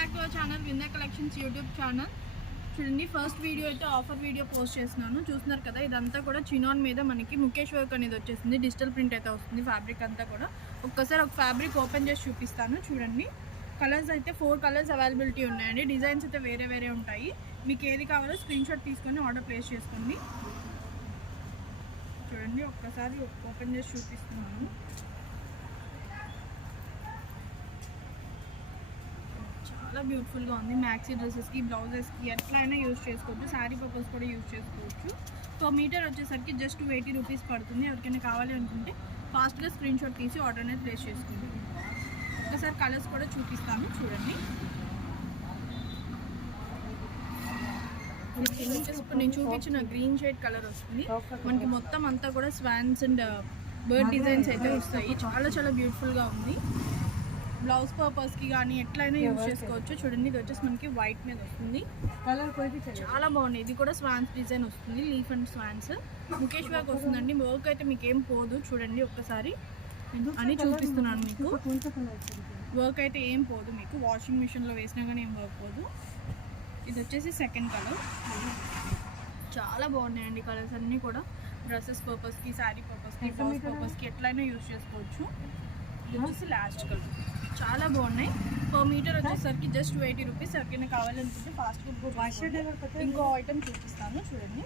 Back to our channel Vinda collections YouTube channel. చూడండి, first video అయితే offer video post చేస్తున్నాను. చూస్తున్నారు కదా, ఇదంతా కూడా చినాన్ మీద మనకి ముఖేష్ వర్క్ అనేది వచ్చేసింది. డిజిటల్ ప్రింట్ అయితే వస్తుంది. ఫ్యాబ్రిక్ అంతా కూడా ఒక్కసారి ఒక ఫ్యాబ్రిక్ ఓపెన్ చేసి చూపిస్తాను. చూడండి, కలర్స్ అయితే 4 కలర్స్ అవైలబిలిటీ ఉన్నాయండి. డిజైన్స్ అయితే వేరే వేరే ఉంటాయి. మీకు ఏది కావాలో స్క్రీన్ షాట్ తీసుకొని ఆర్డర్ ప్లేస్ చేసుకోండి. చూడండి, ఒక్కసారి ఓపెన్ చేసి చూపిస్తున్నాను. చాలా బ్యూటిఫుల్గా ఉంది. మ్యాక్సీ డ్రెస్సెస్కి, బ్లౌజెస్కి ఎట్లయినా యూజ్ చేసుకోవచ్చు. శారీ పర్పస్ కూడా యూజ్ చేసుకోవచ్చు. సో మీటర్ వచ్చేసరికి జస్ట్ 80 రూపీస్ పడుతుంది. ఎవరికైనా కావాలి అనుకుంటే ఫాస్ట్గా స్క్రీన్ షాట్ తీసి ఆర్డర్ అనేది ప్లేస్ చేసుకోండి. ఒకసారి కలర్స్ కూడా చూపిస్తాను. చూడండి, ఇప్పుడు నేను చూపించిన గ్రీన్ షేడ్ కలర్ వస్తుంది. మనకి మొత్తం అంతా కూడా స్వాన్స్ అండ్ బర్డ్ డిజైన్స్ అయితే వస్తాయి. చాలా చాలా బ్యూటిఫుల్గా ఉంది. బ్లౌజ్ పర్పస్కి కానీ ఎట్లయినా యూజ్ చేసుకోవచ్చు. చూడండి, ఇది వచ్చేసి మనకి వైట్ మీద వస్తుంది. కలర్ చాలా బాగుంది. ఇది కూడా స్వాన్స్ డిజైన్ వస్తుంది. Leaf and swans Mukesh work వస్తుందండి. వర్క్ అయితే మీకు ఏం పోదు. చూడండి, ఒక్కసారి అని చూపిస్తున్నాను మీకు. వర్క్ అయితే ఏం పోదు. మీకు వాషింగ్ మిషన్లో వేసినా కానీ ఏం వర్క్ పోదు. ఇది వచ్చేసి సెకండ్ కలర్. చాలా బాగున్నాయండి కలర్స్ అన్నీ కూడా. డ్రెస్సెస్ పర్పస్కి, శారీ పర్పస్కి, బ్లౌజ్ పర్పస్కి ఎట్లయినా యూజ్ చేసుకోవచ్చు. ఇది వచ్చేసి లాస్ట్ కలర్. చాలా బాగున్నాయి. పర్ మీటర్ వచ్చేసరికి జస్ట్ 80 రూపీస్. ఎవరికైనా కావాలనుకుంటే ఫాస్ట్ ఇంకో ఐటమ్ చూపిస్తాను. చూడండి,